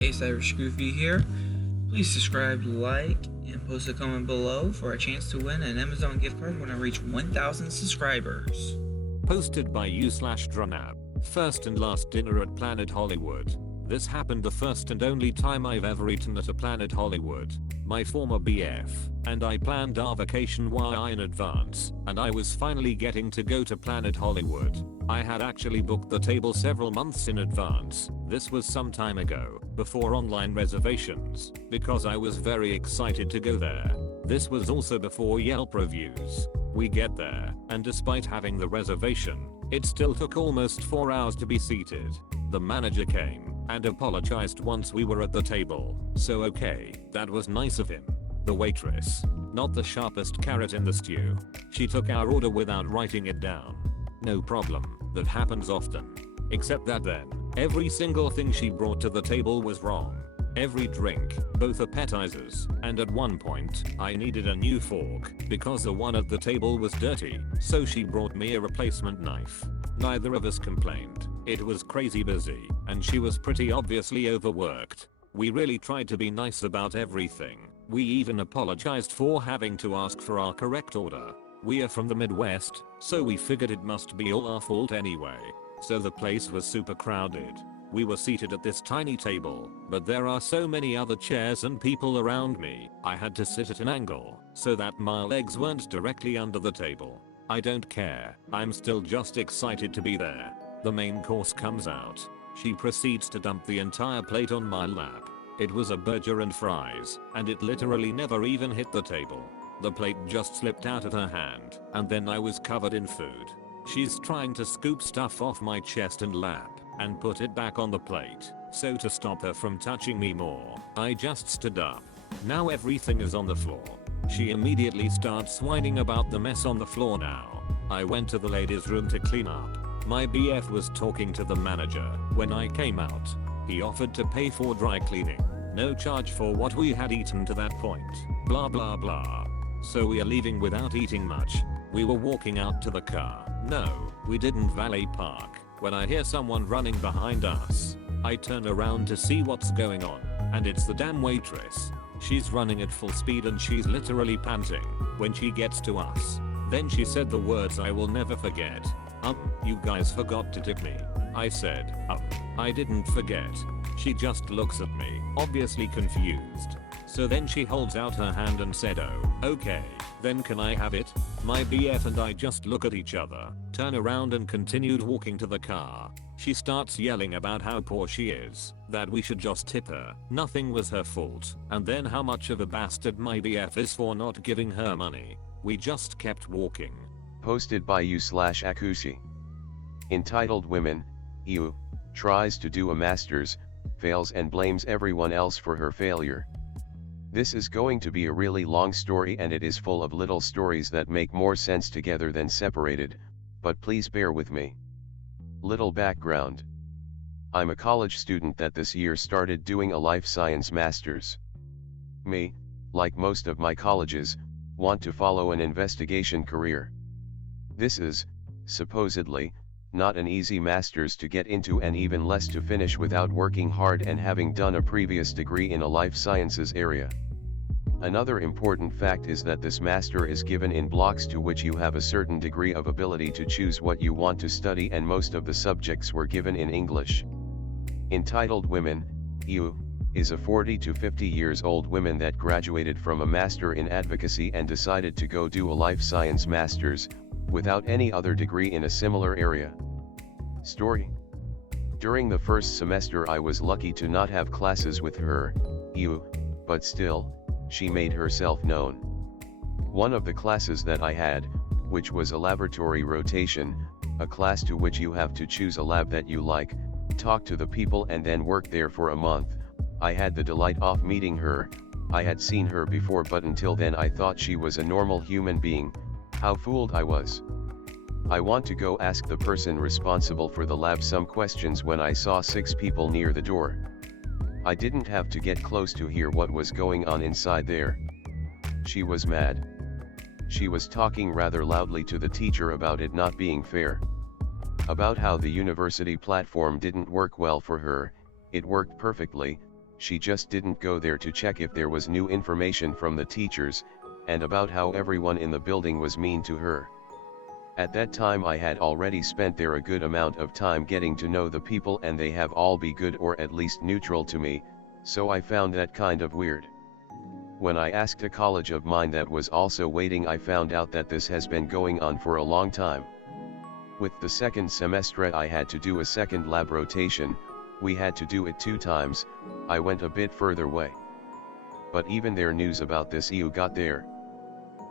It's irishgoofy here. Please subscribe, like, and post a comment below for a chance to win an Amazon gift card when I reach 1,000 subscribers. Posted by you/Drunab. First and last dinner at Planet Hollywood. This happened the first and only time I've ever eaten at a Planet Hollywood. My former BF and I planned our vacation way in advance, and I was finally getting to go to Planet Hollywood. I had actually booked the table several months in advance. This was some time ago, before online reservations, because I was very excited to go there. This was also before Yelp reviews. We get there, and despite having the reservation, it still took almost 4 hours to be seated. The manager came and apologized once we were at the table, so okay, that was nice of him. The waitress, not the sharpest carrot in the stew. She took our order without writing it down. No problem, that happens often. Except that then, every single thing she brought to the table was wrong. Every drink, both appetizers, and at one point, I needed a new fork because the one at the table was dirty, so she brought me a replacement knife. Neither of us complained. It was crazy busy, and she was pretty obviously overworked. We really tried to be nice about everything. We even apologized for having to ask for our correct order. We are from the Midwest, so we figured it must be all our fault anyway. So the place was super crowded. We were seated at this tiny table, but there are so many other chairs and people around me. I had to sit at an angle so that my legs weren't directly under the table. I don't care, I'm still just excited to be there. The main course comes out. She proceeds to dump the entire plate on my lap. It was a burger and fries, and it literally never even hit the table. The plate just slipped out of her hand, and then I was covered in food. She's trying to scoop stuff off my chest and lap, and put it back on the plate. So to stop her from touching me more, I just stood up. Now everything is on the floor. She immediately starts whining about the mess on the floor now. I went to the ladies' room to clean up. My BF was talking to the manager when I came out. He offered to pay for dry cleaning. No charge for what we had eaten to that point. Blah blah blah. So we are leaving without eating much. We were walking out to the car. No, we didn't valet park. When I hear someone running behind us, I turn around to see what's going on, and it's the damn waitress. She's running at full speed and she's literally panting when she gets to us. Then she said the words I will never forget. You guys forgot to tip me. I said, I didn't forget. She just looks at me, obviously confused. So then she holds out her hand and said, oh, okay, then can I have it? My BF and I just look at each other, turn around and continued walking to the car. She starts yelling about how poor she is, that we should just tip her, nothing was her fault, and then how much of a bastard my BF is for not giving her money. We just kept walking. Posted by you/Akushi. Entitled Women, EU, tries to do a master's, fails and blames everyone else for her failure. This is going to be a really long story and it is full of little stories that make more sense together than separated, but please bear with me. Little background. I'm a college student that this year started doing a life science master's. Me, like most of my colleges, want to follow an investigation career. This is, supposedly, not an easy master's to get into and even less to finish without working hard and having done a previous degree in a life sciences area. Another important fact is that this master is given in blocks to which you have a certain degree of ability to choose what you want to study, and most of the subjects were given in English. Entitled Women, EU, is a 40 to 50 years old woman that graduated from a master in advocacy and decided to go do a life science master's, without any other degree in a similar area. Story. During the first semester I was lucky to not have classes with her, EU, but still, she made herself known. One of the classes that I had, which was a laboratory rotation, a class to which you have to choose a lab that you like, talk to the people and then work there for a month, I had the delight of meeting her. I had seen her before, but until then I thought she was a normal human being. How fooled I was. I want to go ask the person responsible for the lab some questions when I saw 6 people near the door. I didn't have to get close to hear what was going on inside there. She was mad. She was talking rather loudly to the teacher about it not being fair. About how the university platform didn't work well for her. It worked perfectly, she just didn't go there to check if there was new information from the teachers, and about how everyone in the building was mean to her. At that time I had already spent there a good amount of time getting to know the people, and they have all be good or at least neutral to me, so I found that kind of weird. When I asked a college of mine that was also waiting, I found out that this has been going on for a long time. With the second semester I had to do a second lab rotation. We had to do it 2 times, I went a bit further away. But even their news about this EU got there.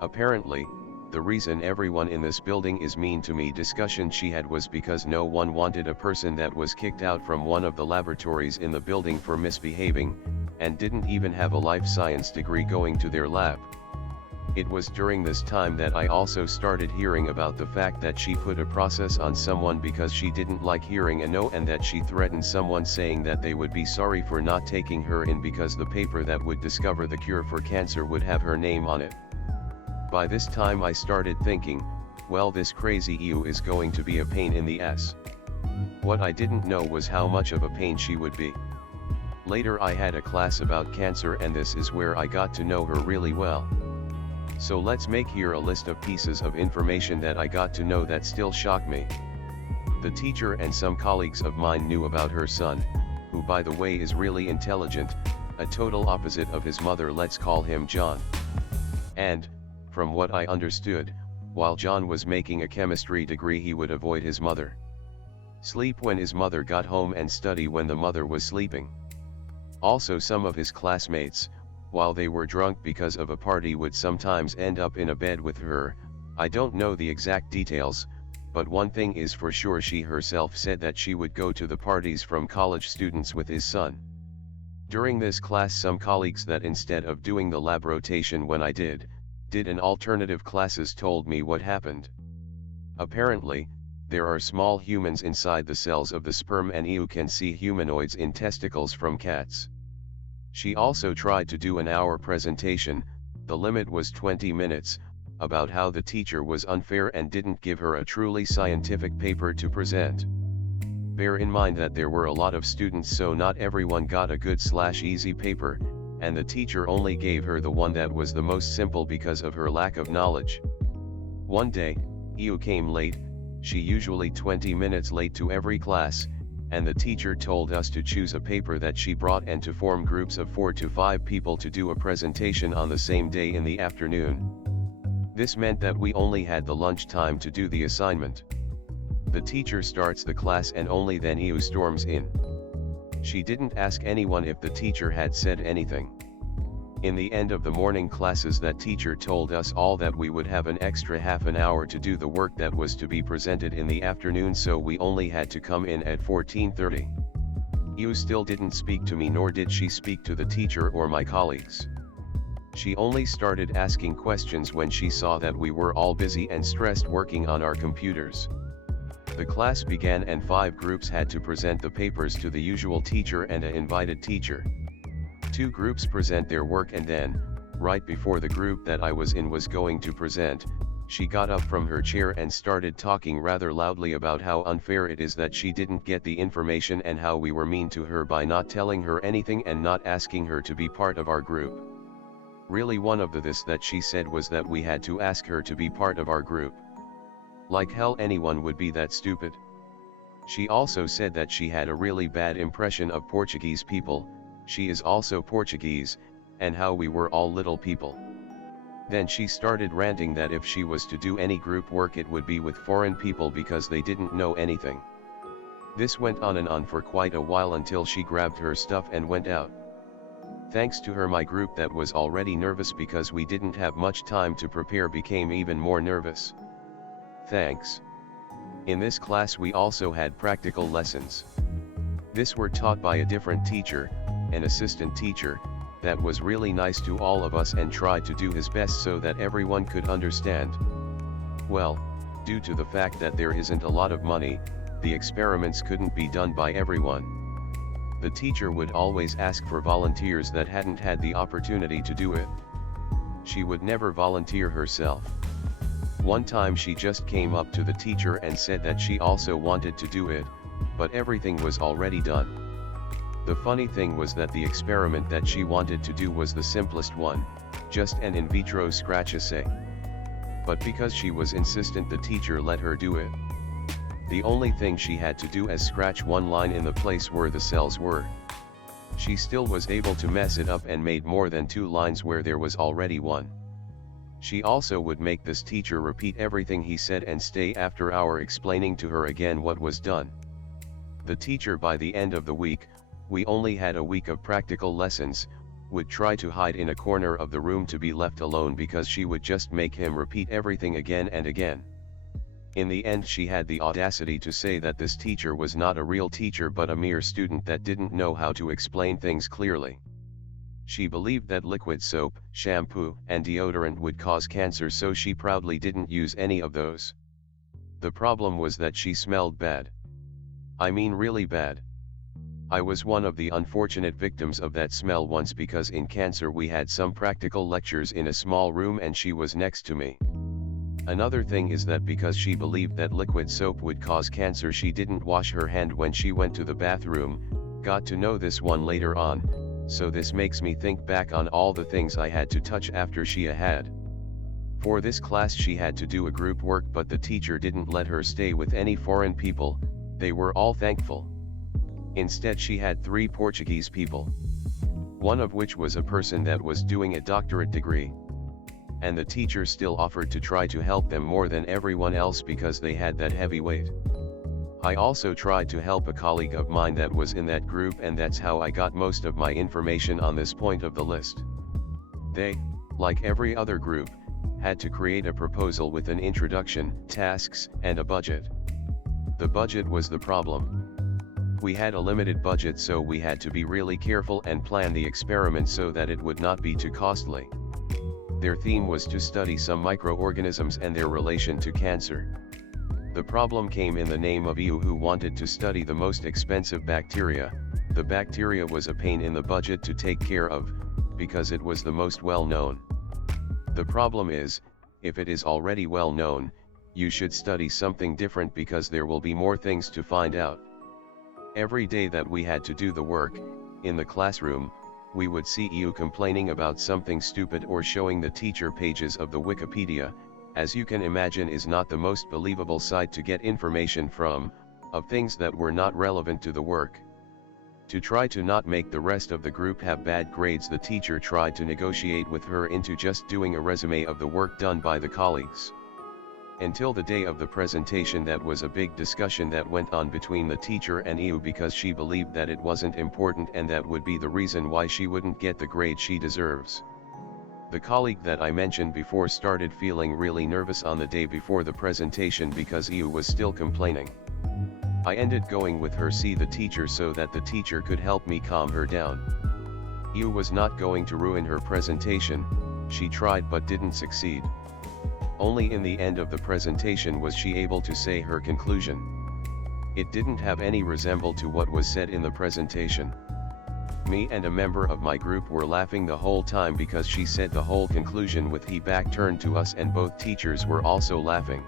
Apparently, the reason everyone in this building is mean to me discussion she had was because no one wanted a person that was kicked out from one of the laboratories in the building for misbehaving, and didn't even have a life science degree going to their lab. It was during this time that I also started hearing about the fact that she put a process on someone because she didn't like hearing a no, and that she threatened someone saying that they would be sorry for not taking her in because the paper that would discover the cure for cancer would have her name on it. By this time I started thinking, well, this crazy EU is going to be a pain in the ass. What I didn't know was how much of a pain she would be. Later I had a class about cancer, and this is where I got to know her really well. So let's make here a list of pieces of information that I got to know that still shock me. The teacher and some colleagues of mine knew about her son, who by the way is really intelligent, a total opposite of his mother, let's call him John. And, from what I understood, while John was making a chemistry degree he would avoid his mother. Sleep when his mother got home and study when the mother was sleeping. Also some of his classmates, while they were drunk because of a party, would sometimes end up in a bed with her. I don't know the exact details, but one thing is for sure, she herself said that she would go to the parties from college students with his son. During this class some colleagues that instead of doing the lab rotation when I did an alternative classes told me what happened. Apparently, there are small humans inside the cells of the sperm, and you can see humanoids in testicles from cats. She also tried to do an hour presentation, the limit was 20 minutes, about how the teacher was unfair and didn't give her a truly scientific paper to present. Bear in mind that there were a lot of students, so not everyone got a good/easy paper, and the teacher only gave her the one that was the most simple because of her lack of knowledge. One day, EU came late, she usually 20 minutes late to every class, and the teacher told us to choose a paper that she brought and to form groups of 4 to 5 people to do a presentation on the same day in the afternoon. This meant that we only had the lunch time to do the assignment. The teacher starts the class and only then EU storms in. She didn't ask anyone if the teacher had said anything. In the end of the morning classes, that teacher told us all that we would have an extra half an hour to do the work that was to be presented in the afternoon, so we only had to come in at 14:30. EU still didn't speak to me, nor did she speak to the teacher or my colleagues. She only started asking questions when she saw that we were all busy and stressed working on our computers. The class began and 5 groups had to present the papers to the usual teacher and an invited teacher. 2 groups present their work, and then, right before the group that I was in was going to present, she got up from her chair and started talking rather loudly about how unfair it is that she didn't get the information and how we were mean to her by not telling her anything and not asking her to be part of our group. Really, one of the this that she said was that we had to ask her to be part of our group. Like hell anyone would be that stupid. She also said that she had a really bad impression of Portuguese people, she is also Portuguese, and how we were all little people. Then she started ranting that if she was to do any group work it would be with foreign people because they didn't know anything. This went on and on for quite a while until she grabbed her stuff and went out. Thanks to her, my group that was already nervous because we didn't have much time to prepare became even more nervous. Thanks. In this class we also had practical lessons. This were taught by a different teacher, an assistant teacher, that was really nice to all of us and tried to do his best so that everyone could understand. Well, due to the fact that there isn't a lot of money, the experiments couldn't be done by everyone. The teacher would always ask for volunteers that hadn't had the opportunity to do it. She would never volunteer herself. One time she just came up to the teacher and said that she also wanted to do it, but everything was already done. The funny thing was that the experiment that she wanted to do was the simplest one, just an in vitro scratch assay. But because she was insistent, the teacher let her do it. The only thing she had to do is scratch one line in the place where the cells were. She still was able to mess it up and made more than 2 lines where there was already one. She also would make this teacher repeat everything he said and stay after hour explaining to her again what was done. The teacher, by the end of the week, we only had a week of practical lessons, would try to hide in a corner of the room to be left alone because she would just make him repeat everything again and again. In the end, she had the audacity to say that this teacher was not a real teacher but a mere student that didn't know how to explain things clearly. She believed that liquid soap, shampoo, and deodorant would cause cancer, so she proudly didn't use any of those. The problem was that she smelled bad. I mean really bad. I was one of the unfortunate victims of that smell once because in cancer we had some practical lectures in a small room and she was next to me. Another thing is that because she believed that liquid soap would cause cancer, she didn't wash her hand when she went to the bathroom. Got to know this one later on, so this makes me think back on all the things I had to touch after she had. For this class she had to do a group work, but the teacher didn't let her stay with any foreign people. They were all thankful. Instead she had 3 Portuguese people. One of which was a person that was doing a doctorate degree. And the teacher still offered to try to help them more than everyone else because they had that heavy weight. I also tried to help a colleague of mine that was in that group, and that's how I got most of my information on this point of the list. They, like every other group, had to create a proposal with an introduction, tasks, and a budget. The budget was the problem. We had a limited budget, so we had to be really careful and plan the experiment so that it would not be too costly. Their theme was to study some microorganisms and their relation to cancer. The problem came in the name of EU, who wanted to study the most expensive bacteria. The bacteria was a pain in the budget to take care of, because it was the most well known. The problem is, if it is already well known, you should study something different because there will be more things to find out. Every day that we had to do the work, in the classroom, we would see EU complaining about something stupid or showing the teacher pages of the Wikipedia, as you can imagine is not the most believable site to get information from, of things that were not relevant to the work. To try to not make the rest of the group have bad grades, the teacher tried to negotiate with her into just doing a resume of the work done by the colleagues. Until the day of the presentation, that was a big discussion that went on between the teacher and EU because she believed that it wasn't important and that would be the reason why she wouldn't get the grade she deserves. The colleague that I mentioned before started feeling really nervous on the day before the presentation because EU was still complaining. I ended going with her see the teacher so that the teacher could help me calm her down. EU was not going to ruin her presentation. She tried but didn't succeed. Only in the end of the presentation was she able to say her conclusion. It didn't have any resemble to what was said in the presentation. Me and a member of my group were laughing the whole time because she said the whole conclusion with he back turned to us, and both teachers were also laughing.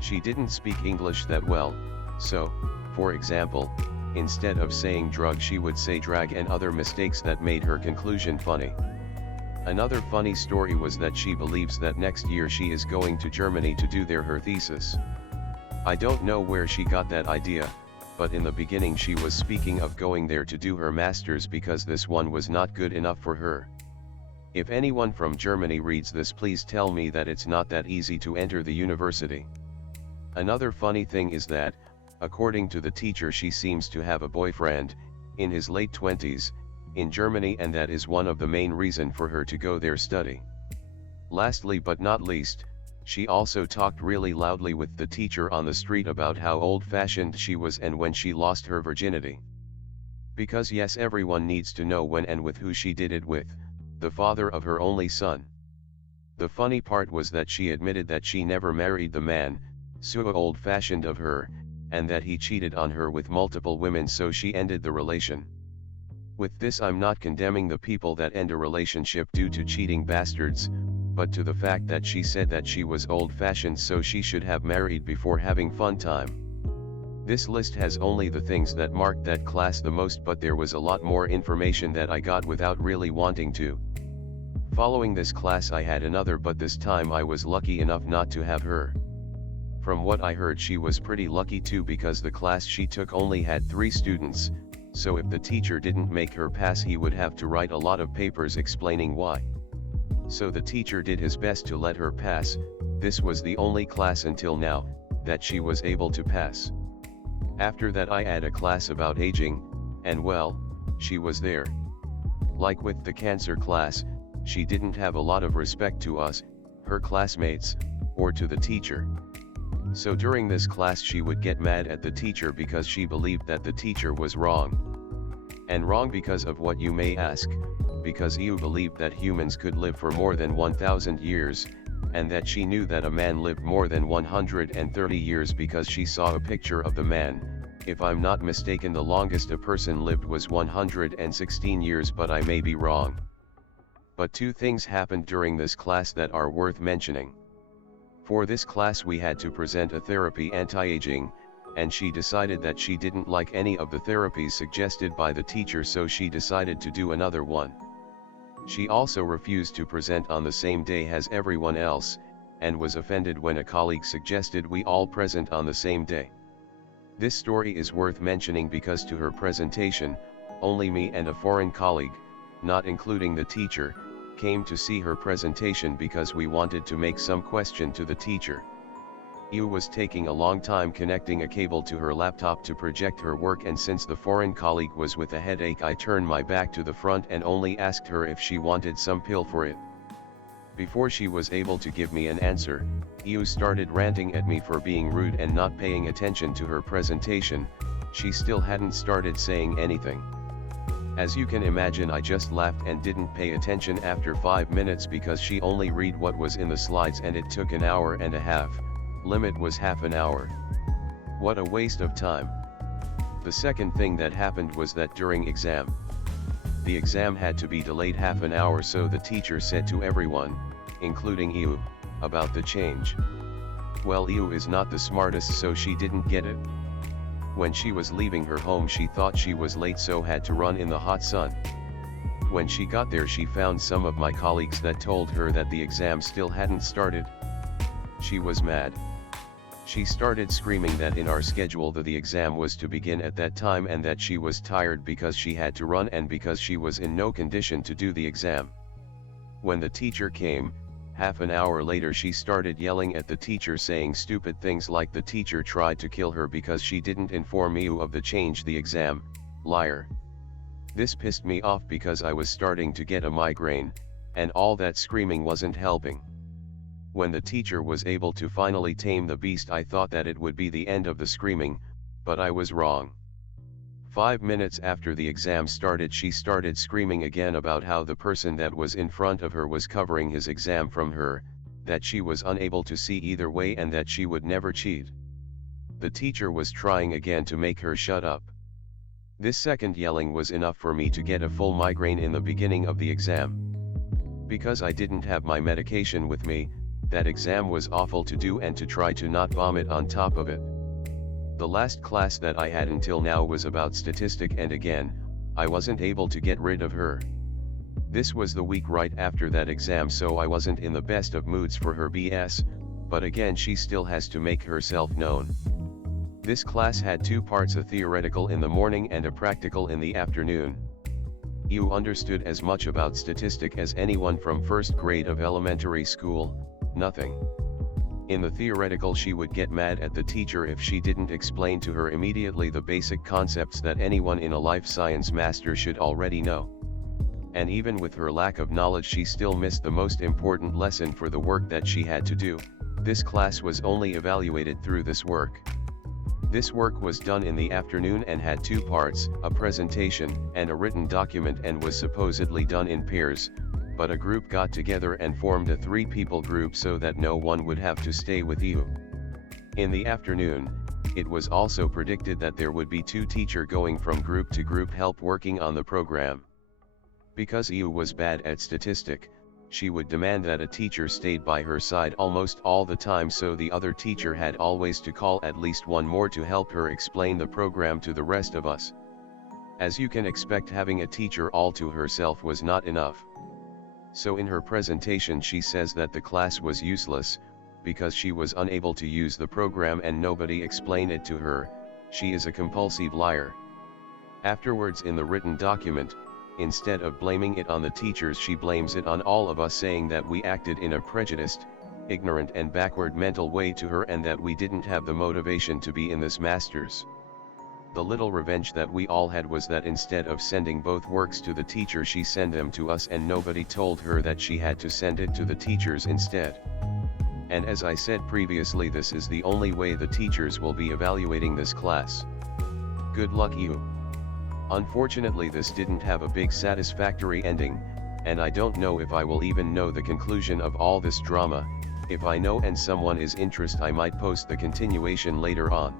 She didn't speak English that well, so, for example, instead of saying drug she would say drag and other mistakes that made her conclusion funny. Another funny story was that she believes that next year she is going to Germany to do there her thesis. I don't know where she got that idea, but in the beginning she was speaking of going there to do her master's because this one was not good enough for her. If anyone from Germany reads this, please tell me that it's not that easy to enter the university. Another funny thing is that, according to the teacher, she seems to have a boyfriend, in his late 20s, in Germany, and that is one of the main reason for her to go there study. Lastly but not least, she also talked really loudly with the teacher on the street about how old-fashioned she was and when she lost her virginity. Because yes, everyone needs to know when and with who she did it with, the father of her only son. The funny part was that she admitted that she never married the man, so old-fashioned of her, and that he cheated on her with multiple women, so she ended the relation. With this, I'm not condemning the people that end a relationship due to cheating bastards, but to the fact that she said that she was old-fashioned, so she should have married before having fun time. This list has only the things that marked that class the most, but there was a lot more information that I got without really wanting to. Following this class I had another, but this time I was lucky enough not to have her. From what I heard, she was pretty lucky too, because the class she took only had 3 students, so if the teacher didn't make her pass he would have to write a lot of papers explaining why. So the teacher did his best to let her pass. This was the only class until now that she was able to pass. After that I had a class about aging, and well, she was there. Like with the cancer class, she didn't have a lot of respect to us, her classmates, or to the teacher. So during this class she would get mad at the teacher because she believed that the teacher was wrong. And wrong because of what, you may ask? Because you believed that humans could live for more than 1,000 years, and that she knew that a man lived more than 130 years because she saw a picture of the man. If I'm not mistaken, the longest a person lived was 116 years, but I may be wrong. But 2 things happened during this class that are worth mentioning. For this class we had to present a therapy anti-aging, and she decided that she didn't like any of the therapies suggested by the teacher, so she decided to do another one. She also refused to present on the same day as everyone else, and was offended when a colleague suggested we all present on the same day. This story is worth mentioning because to her presentation, only me and a foreign colleague, not including the teacher, came to see her presentation because we wanted to make some question to the teacher. Yu was taking a long time connecting a cable to her laptop to project her work, and since the foreign colleague was with a headache I turned my back to the front and only asked her if she wanted some pill for it. Before she was able to give me an answer, Yu started ranting at me for being rude and not paying attention to her presentation. She still hadn't started saying anything. As you can imagine, I just laughed and didn't pay attention after 5 minutes because she only read what was in the slides and it took an hour and a half. Limit was half an hour. What a waste of time. The second thing that happened was that during the exam had to be delayed half an hour, so the teacher said to everyone, including Yu, about the change. Well, Yu is not the smartest, so she didn't get it. When she was leaving her home she thought she was late, so had to run in the hot sun. When she got there she found some of my colleagues that told her that the exam still hadn't started. She was mad. She started screaming that in our schedule the exam was to begin at that time, and that she was tired because she had to run and because she was in no condition to do the exam. When the teacher came, half an hour later, she started yelling at the teacher, saying stupid things like the teacher tried to kill her because she didn't inform you of the change the exam, liar. This pissed me off because I was starting to get a migraine, and all that screaming wasn't helping. When the teacher was able to finally tame the beast I thought that it would be the end of the screaming, but I was wrong. 5 minutes after the exam started she started screaming again about how the person that was in front of her was covering his exam from her, that she was unable to see either way and that she would never cheat. The teacher was trying again to make her shut up. This second yelling was enough for me to get a full migraine in the beginning of the exam. Because I didn't have my medication with me, that exam was awful to do and to try to not vomit on top of it. The last class that I had until now was about statistic, and again, I wasn't able to get rid of her. This was the week right after that exam, so I wasn't in the best of moods for her BS, but again she still has to make herself known. This class had 2 parts, a theoretical in the morning and a practical in the afternoon. You understood as much about statistic as anyone from first grade of elementary school. Nothing. In the theoretical she would get mad at the teacher if she didn't explain to her immediately the basic concepts that anyone in a life science master should already know. And even with her lack of knowledge she still missed the most important lesson for the work that she had to do. This class was only evaluated through this work. This work was done in the afternoon and had 2 parts, a presentation and a written document, and was supposedly done in pairs, but a group got together and formed a 3-people group so that no one would have to stay with you. In the afternoon, it was also predicted that there would be 2 teachers going from group to group help working on the program. Because EU was bad at statistic, she would demand that a teacher stayed by her side almost all the time, so the other teacher had always to call at least one more to help her explain the program to the rest of us. As you can expect, having a teacher all to herself was not enough. So in her presentation she says that the class was useless, because she was unable to use the program and nobody explained it to her. She is a compulsive liar. Afterwards, in the written document, instead of blaming it on the teachers, she blames it on all of us, saying that we acted in a prejudiced, ignorant and backward mental way to her, and that we didn't have the motivation to be in this masters. The little revenge that we all had was that instead of sending both works to the teacher, she sent them to us, and nobody told her that she had to send it to the teachers instead. And as I said previously, this is the only way the teachers will be evaluating this class. Good luck you. Unfortunately, this didn't have a big satisfactory ending, and I don't know if I will even know the conclusion of all this drama. If I know and someone is interested, I might post the continuation later on.